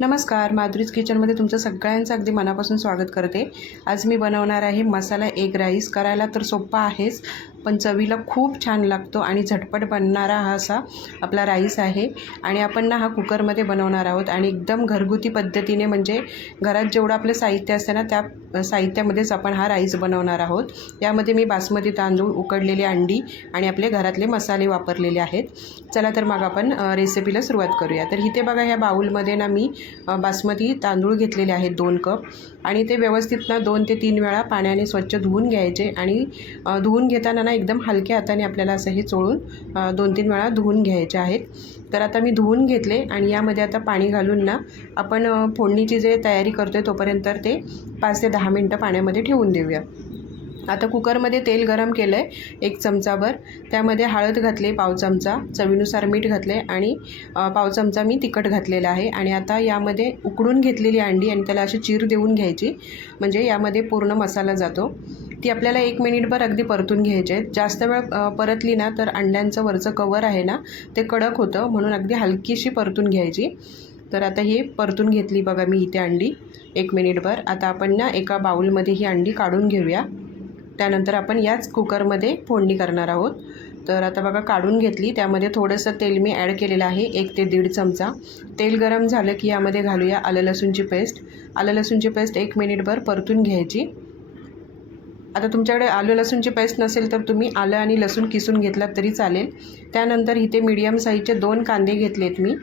नमस्कार, माधुरीज किचनमध्ये तुमचं सगळ्यांचं अगदी मनापासून स्वागत करते। आज मी बनवणार आहे मसाला एग राईस। करायला तर सोपा आहेच, पण चवीला खूप छान लागतो आणि झटपट बनणारा हा असा आपला राईस आहे। आणि आपण ना हा कुकरमध्ये बनवणार आहोत आणि एकदम घरगुती पद्धतीने, म्हणजे घरात जेवढं आपलं साहित्य असतं ना त्या साहित्यामध्येच आपण हा राईस बनवणार आहोत। यामध्ये मी बासमती तांदूळ, उकडलेली अंडी आणि आपले घरातले मसाले वापरलेले आहेत। चला तर मग आपण रेसिपीला सुरुवात करूया। तर इथे बघा, ह्या बाउलमध्ये ना मी बासमती तांदूळ घेतलेले आहेत 2 कप, आणि ते व्यवस्थित ना 2 ते 3 वेळा पाण्याने स्वच्छ धुवून घ्यायचे। आणि धुवून घेताना ना एकदम हलक्या हाताने आपल्याला असं हे चोळून 2-3 वेळा धुवून घ्यायचे आहेत। तर आता मी धुवून घेतले आणि यामध्ये आता पाणी घालून ना आपण फोडणीची जे तयारी करतोय तोपर्यंत ते 5 ते 10 मिनटं पाण्यामध्ये ठेवून देऊया। आता कुकरमध्ये तेल गरम केलं आहे 1 चमचाभर, त्यामध्ये हळद घातले पाव चमचा, चवीनुसार मीठ घातले आणि पाव चमचा मी तिखट घातलेलं आहे। आणि आता यामध्ये उकडून घेतलेली अंडी आणि त्याला अशी चीर देऊन घ्यायची, म्हणजे यामध्ये पूर्ण मसाला जातो। ती आपल्याला 1 मिनिटभर अगदी परतून घ्यायचे आहेत। जास्त वेळ परतली ना तर अंड्यांचं वरचं कवर आहे ना ते कडक होतं, म्हणून अगदी हलकीशी परतून घ्यायची। तर आता हे परतून घेतली बघा मी इथे अंडी 1 मिनिटभर। आता आपण ना एका बाउलमध्ये ही अंडी काढून घेऊया। त्यानंतर आपण याच कुकरमध्ये फोडणी करणार आहोत। तर आता बघा काढून घेतली, त्यामध्ये थोडंसं तेल मी ॲड केलेलं आहे 1 ते 1.5 चमचा। तेल गरम झालं की यामध्ये घालूया आलं लसूणची पेस्ट। आलं लसूणची पेस्ट 1 मिनिटभर परतून घ्यायची। आता तुमच्याकडे आलं लसूणची पेस्ट नसेल तर तुम्ही आलं आणि लसूण किसून घेतलात तरी चालेल। त्यानंतर इथे मीडियम साईजचे 2 कांदे घेतलेत मी।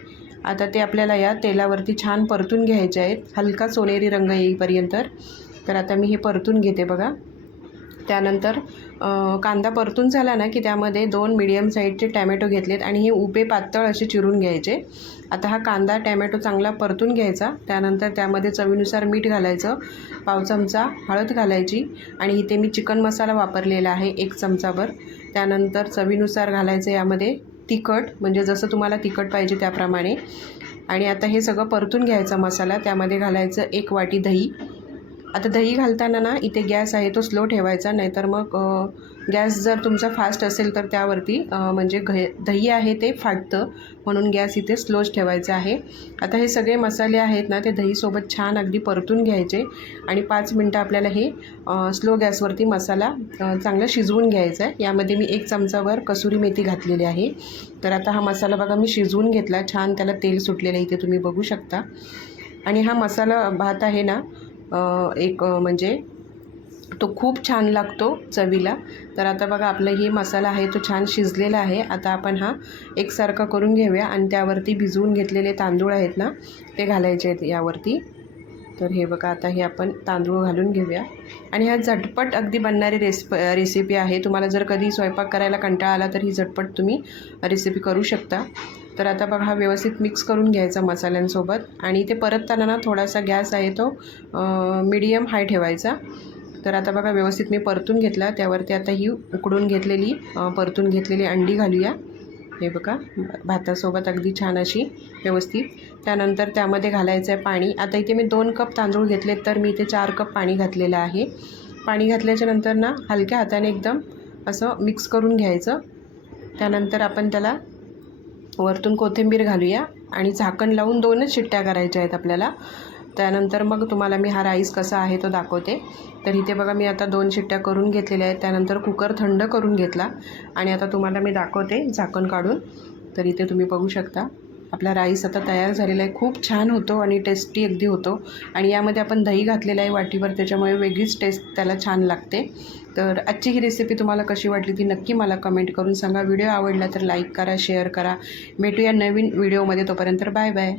आता ते आपल्याला या तेलावरती छान परतून घ्यायचे आहेत, हलका सोनेरी रंग येईपर्यंत। तर आता मी हे परतून घेते बघा। त्यानंतर कांदा परतून झाला ना की त्यामध्ये 2 मीडियम साईजचे टॅमॅटो घेतलेत आणि हे उभे पातळ असे चिरून घ्यायचे। आता हा कांदा टॅमॅटो चांगला परतून घ्यायचा। त्यानंतर त्यामध्ये चवीनुसार मीठ घालायचं, पाव चमचा हळद घालायची आणि इथे मी चिकन मसाला वापरलेला आहे 1 चमचाभर। त्यानंतर चवीनुसार घालायचं यामध्ये तिखट, म्हणजे जसं तुम्हाला तिखट पाहिजे त्याप्रमाणे। आणि आता हे सगळं परतून घ्यायचा मसाला। त्यामध्ये घालायचं 1 वाटी दही। आता दही घालताना ना इथे गॅस आहे तो स्लो ठेवायचा, नाहीतर मग गॅस जर तुमचा फास्ट असेल तर त्यावरती म्हणजे दही आहे ते फाटतं, म्हणून गॅस इथे स्लोच ठेवायचा आहे। आता हे सगळे मसाले आहेत ना ते दहीसोबत छान अगदी परतून घ्यायचे आणि 5 मिनटं आपल्याला हे स्लो गॅसवरती मसाला चांगला शिजवून घ्यायचा आहे। यामध्ये मी 1 चमचाभर कसुरी मेथी घातलेली आहे। तर आता हा मसाला बघा मी शिजवून घेतला, छान त्याला तेल सुटलेलं इथे तुम्ही बघू शकता। आणि हा मसाला भात आहे ना म्हणजे तो खूप छान लागतो चवीला। तर आता बघा आपला ही मसाला आहे तो छान शिजलेला आहे। आता आपण हा एकसारखा करून घेऊया आणि त्यावरती भिजवून घेतलेले तांदूळ आहेत ना ते घालायचे आहेत यावरती। तर हे बघा, आता हे आपण तांदूळ घालून घेऊया। आणि हा झटपट अगदी बनणारी रेसिपी आहे। तुम्हाला जर कधी स्वयंपाक करायला कंटाळा आला तर ही झटपट तुम्ही रेसिपी करू शकता। तर आता बघा हा व्यवस्थित मिक्स करून घ्यायचा मसाल्यांसोबत। आणि ते परतताना ना थोडासा गॅस आहे तो मीडियम हाय ठेवायचा। तर आता बघा व्यवस्थित मी परतून घेतला, त्यावरती आता ही उकडून घेतलेली परतून घेतलेली अंडी घालूया। हे बघा भातासोबत अगदी छान अशी व्यवस्थित। त्यानंतर त्यामध्ये घालायचं आहे पाणी। आता इथे मी 2 कप तांदूळ घेतलेत, तर मी इथे 4 कप पाणी घातलेलं आहे। पाणी घातल्याच्या नंतर ना हलक्या हाताने एकदम असं मिक्स करून घ्यायचं। त्यानंतर आपण त्याला वरतून कोथिंबीर घालूया आणि झाकण लावून 2च शिट्ट्या करायच्या आहेत आपल्याला। त्यानंतर मग तुम्हाला मी हा राईस कसा आहे तो दाखवते। तर इथे बघा मी आता 2 शिट्ट्या करून घेतलेल्या आहेत। त्यानंतर कुकर थंड करून घेतला आणि आता तुम्हाला मी दाखवते झाकण काढून। तर इथे तुम्ही बघू शकता आपला राईस आता तयार झालेला आहे। खूप छान होतो आणि टेस्टी अगदी होतो। आणि यामध्ये आपण दही घातलेलं आहे वाटीभर, त्याच्यामुळे वेगळीच टेस्ट त्याला छान लागते। तर आजची ही रेसिपी तुम्हाला कशी वाटली ती नक्की मला कमेंट करून सांगा। व्हिडिओ आवडला तर लाईक करा, शेअर करा। भेटूया नवीन व्हिडिओमध्ये, तोपर्यंत बाय बाय।